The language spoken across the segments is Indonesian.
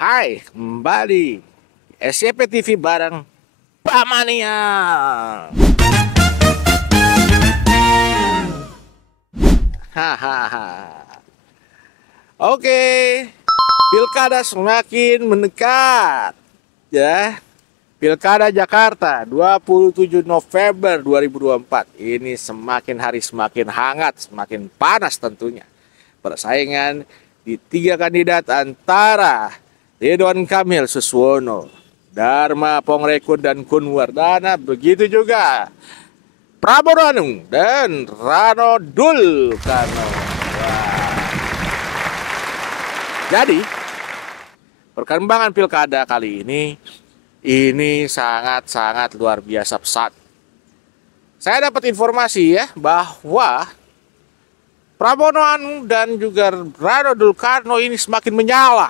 Hai, kembali SCP TV bareng Pak Mania. Hahaha. Oke, pilkada semakin mendekat. Ya, Pilkada Jakarta 27 November 2024. Ini semakin hari semakin hangat, semakin panas tentunya. Persaingan di tiga kandidat antara Ridwan Kamil Suswono, Dharma Pongrekun dan Kun Wardana, begitu juga Prabowo Anung dan Rano Dul Karno. Jadi perkembangan pilkada kali ini sangat-sangat luar biasa pesat. Saya dapat informasi ya bahwa Prabowo Anung dan juga Rano Dul Karno ini semakin menyala.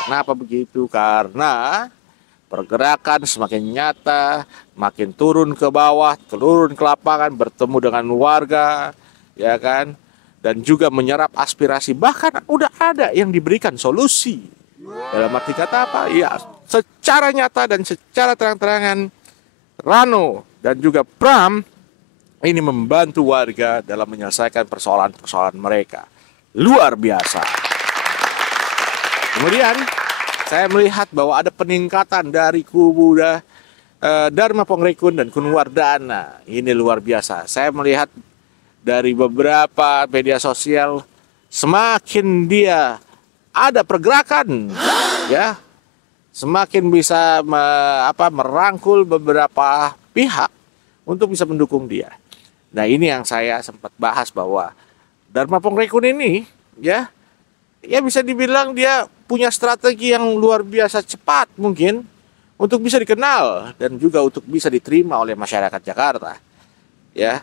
Kenapa begitu? Karena pergerakan semakin nyata, makin turun ke bawah, turun ke lapangan, bertemu dengan warga, ya kan? Dan juga menyerap aspirasi. Bahkan udah ada yang diberikan solusi. Dalam arti kata apa? Ya, secara nyata dan secara terang-terangan, Rano dan juga Pram ini membantu warga dalam menyelesaikan persoalan-persoalan mereka. Luar biasa. Kemudian saya melihat bahwa ada peningkatan dari kubu Dharma Pongrekun dan Kun Wardana. Ini luar biasa. Saya melihat dari beberapa media sosial semakin dia ada pergerakan, ya, semakin bisa merangkul beberapa pihak untuk bisa mendukung dia. Nah, ini yang saya sempat bahas bahwa Dharma Pongrekun ini ya bisa dibilang dia punya strategi yang luar biasa cepat mungkin untuk bisa dikenal dan juga untuk bisa diterima oleh masyarakat Jakarta. Ya,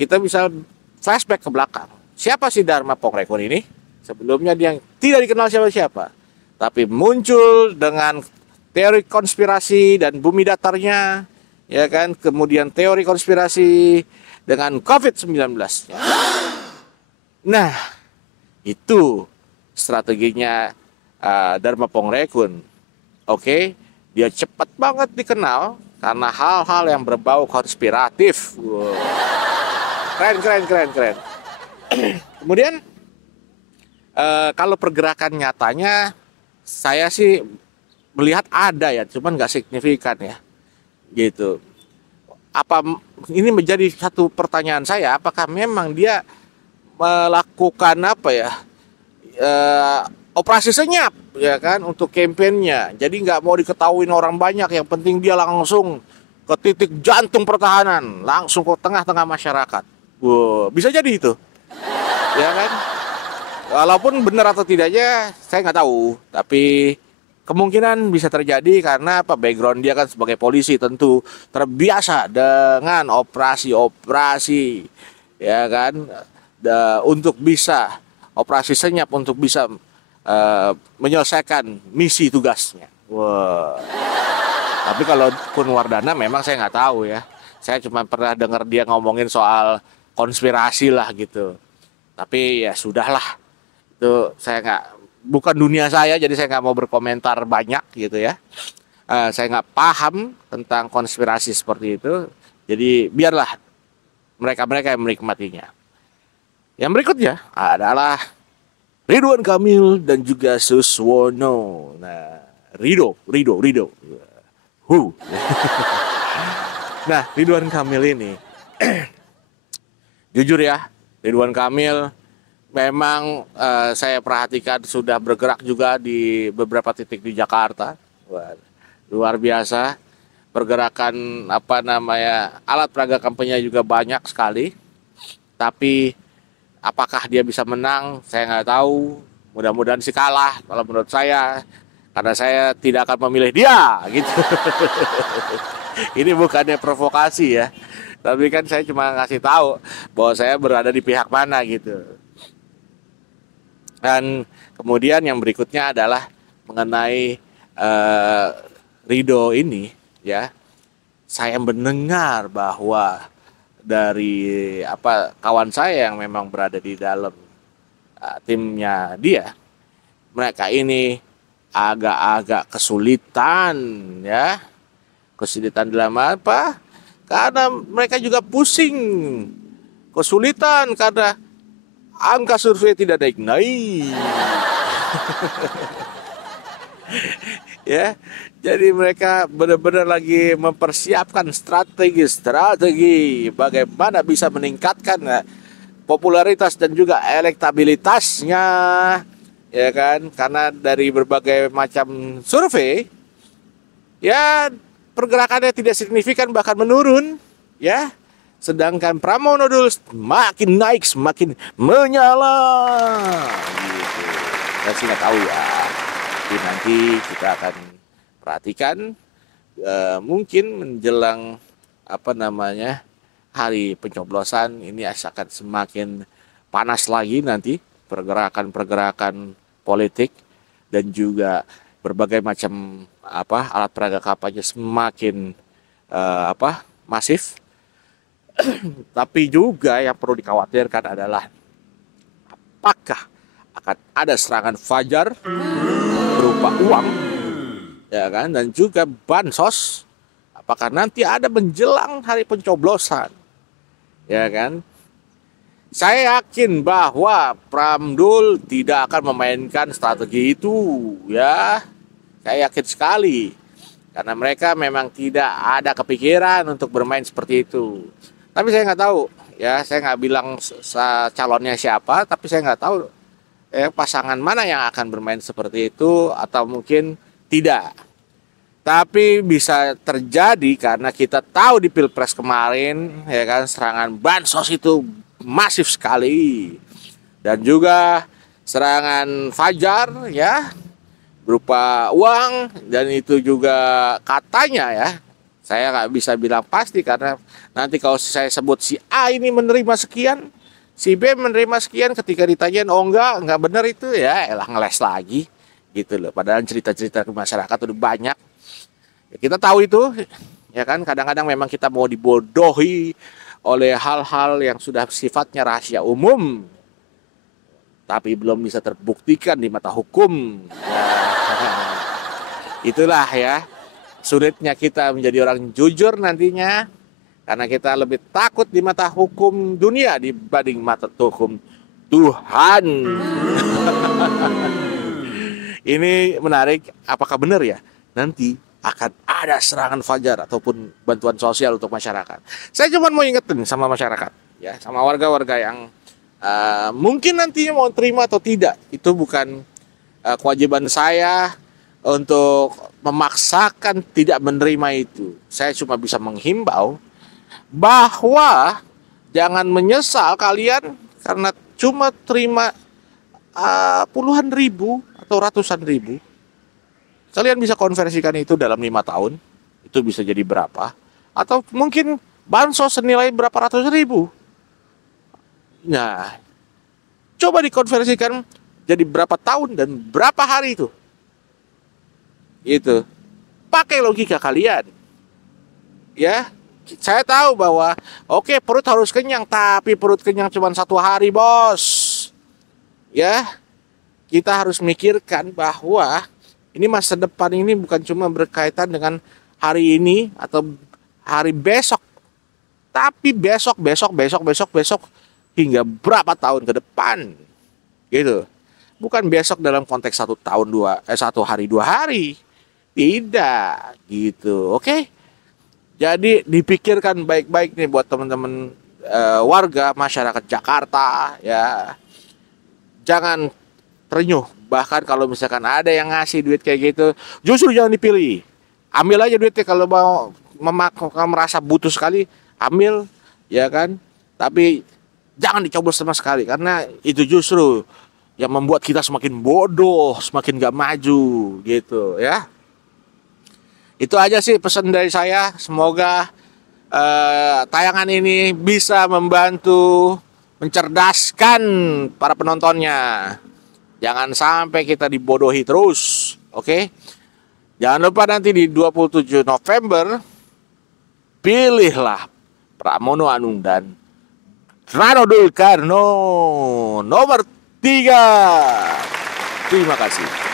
kita bisa flashback ke belakang. Siapa sih Dharma Pongrekun ini? Sebelumnya dia tidak dikenal siapa-siapa, tapi muncul dengan teori konspirasi dan bumi datarnya, ya kan? Kemudian teori konspirasi dengan COVID-19. Nah, itu strateginya Dharma Pongrekun. Oke, dia cepat banget dikenal karena hal-hal yang berbau konspiratif. Wow. Keren. Kemudian kalau pergerakan nyatanya saya sih melihat ada ya, cuman nggak signifikan ya, gitu. Apa ini menjadi satu pertanyaan saya, apakah memang dia melakukan operasi senyap ya kan untuk kampanyenya, jadi nggak mau diketahui orang banyak, yang penting dia langsung ke titik jantung pertahanan, langsung ke tengah-tengah masyarakat. Wow, bisa jadi itu ya kan, walaupun benar atau tidaknya saya nggak tahu, tapi kemungkinan bisa terjadi karena background dia kan sebagai polisi, tentu terbiasa dengan operasi-operasi ya kan, untuk bisa operasi senyap, untuk bisa menyelesaikan misi tugasnya. Wah. Tapi kalau Kun Wardana memang saya nggak tahu ya. Saya cuma pernah dengar dia ngomongin soal konspirasi lah gitu. Tapi ya sudahlah. Itu saya nggak, bukan dunia saya, jadi saya nggak mau berkomentar banyak gitu ya. Saya nggak paham tentang konspirasi seperti itu. Jadi biarlah mereka-mereka yang menikmatinya. Yang berikutnya adalah Ridwan Kamil dan juga Suswono. Nah, Rido. Nah, Ridwan Kamil ini, jujur ya, Ridwan Kamil memang saya perhatikan sudah bergerak juga di beberapa titik di Jakarta. Wah, luar biasa. Pergerakan alat peraga kampanye juga banyak sekali. Tapi apakah dia bisa menang? Saya nggak tahu. Mudah-mudahan sih kalah kalau menurut saya, karena saya tidak akan memilih dia gitu. Ini bukannya provokasi ya, tapi kan saya cuma ngasih tahu bahwa saya berada di pihak mana gitu. Dan kemudian yang berikutnya adalah mengenai Rido ini ya. Saya mendengar bahwa dari kawan saya yang memang berada di dalam timnya dia, mereka ini agak-agak kesulitan ya. Kesulitan dalam apa? Karena mereka juga pusing. Kesulitan karena angka survei tidak naik-naik. Ya, jadi mereka benar-benar lagi mempersiapkan strategi bagaimana bisa meningkatkan popularitas dan juga elektabilitasnya, ya kan? Karena dari berbagai macam survei, ya pergerakannya tidak signifikan bahkan menurun, ya. Sedangkan Pramono dulu semakin naik, semakin menyala. Gitu. Saya sih nggak tahu ya. Jadi nanti kita akan perhatikan mungkin menjelang hari pencoblosan ini akan semakin panas lagi nanti pergerakan politik dan juga berbagai macam alat peraga kampanye semakin masif. Tapi juga yang perlu dikhawatirkan adalah apakah akan ada serangan fajar berupa uang, ya kan, dan juga bansos. Apakah nanti ada menjelang hari pencoblosan, ya kan? Saya yakin bahwa Pramdul tidak akan memainkan strategi itu, ya. Saya yakin sekali, karena mereka memang tidak ada kepikiran untuk bermain seperti itu. Tapi saya nggak tahu, ya. Saya nggak bilang calonnya siapa, tapi saya nggak tahu pasangan mana yang akan bermain seperti itu atau mungkin tidak. Tapi bisa terjadi karena kita tahu di Pilpres kemarin, ya kan, serangan bansos itu masif sekali. Dan juga serangan fajar, ya, berupa uang, dan itu juga katanya, ya, saya nggak bisa bilang pasti karena nanti kalau saya sebut si A ini menerima sekian, si B menerima sekian, ketika ditanyain oh enggak benar itu, ya elah ngeles lagi gitu loh. Padahal cerita-cerita ke masyarakat udah banyak. Ya, kita tahu itu, ya kan, kadang-kadang memang kita mau dibodohi oleh hal-hal yang sudah sifatnya rahasia umum tapi belum bisa terbuktikan di mata hukum. Ya, itulah ya sulitnya kita menjadi orang jujur nantinya. Karena kita lebih takut di mata hukum dunia dibanding mata hukum Tuhan. Ini menarik, apakah benar ya nanti akan ada serangan fajar ataupun bantuan sosial untuk masyarakat. Saya cuma mau ingetin sama masyarakat, ya, sama warga-warga yang mungkin nantinya mau terima atau tidak. Itu bukan kewajiban saya untuk memaksakan tidak menerima itu. Saya cuma bisa menghimbau bahwa jangan menyesal kalian karena cuma terima puluhan ribu atau ratusan ribu. Kalian bisa konversikan itu dalam 5 tahun, itu bisa jadi berapa? Atau mungkin bansos senilai berapa ratus ribu. Nah, coba dikonversikan jadi berapa tahun dan berapa hari itu. Itu pakai logika kalian, ya. Saya tahu bahwa oke, perut harus kenyang, tapi perut kenyang cuma 1 hari, bos. Ya, kita harus mikirkan bahwa ini masa depan ini bukan cuma berkaitan dengan hari ini atau hari besok, tapi besok hingga berapa tahun ke depan, gitu. Bukan besok dalam konteks 1 tahun 1 hari 2 hari, tidak, gitu. Oke. Jadi dipikirkan baik-baik nih buat teman-teman warga masyarakat Jakarta, ya. Jangan terenyuh. Bahkan kalau misalkan ada yang ngasih duit kayak gitu, justru jangan dipilih. Ambil aja duitnya kalau mau merasa butuh sekali, ambil, ya kan. Tapi jangan dicoblos sama sekali karena itu justru yang membuat kita semakin bodoh, semakin gak maju, gitu, ya. Itu aja sih pesan dari saya. Semoga tayangan ini bisa membantu mencerdaskan para penontonnya. Jangan sampai kita dibodohi terus, oke? Jangan lupa nanti di 27 November pilihlah Pramono Anung dan Rano Dulkarno nomor 3. Terima kasih.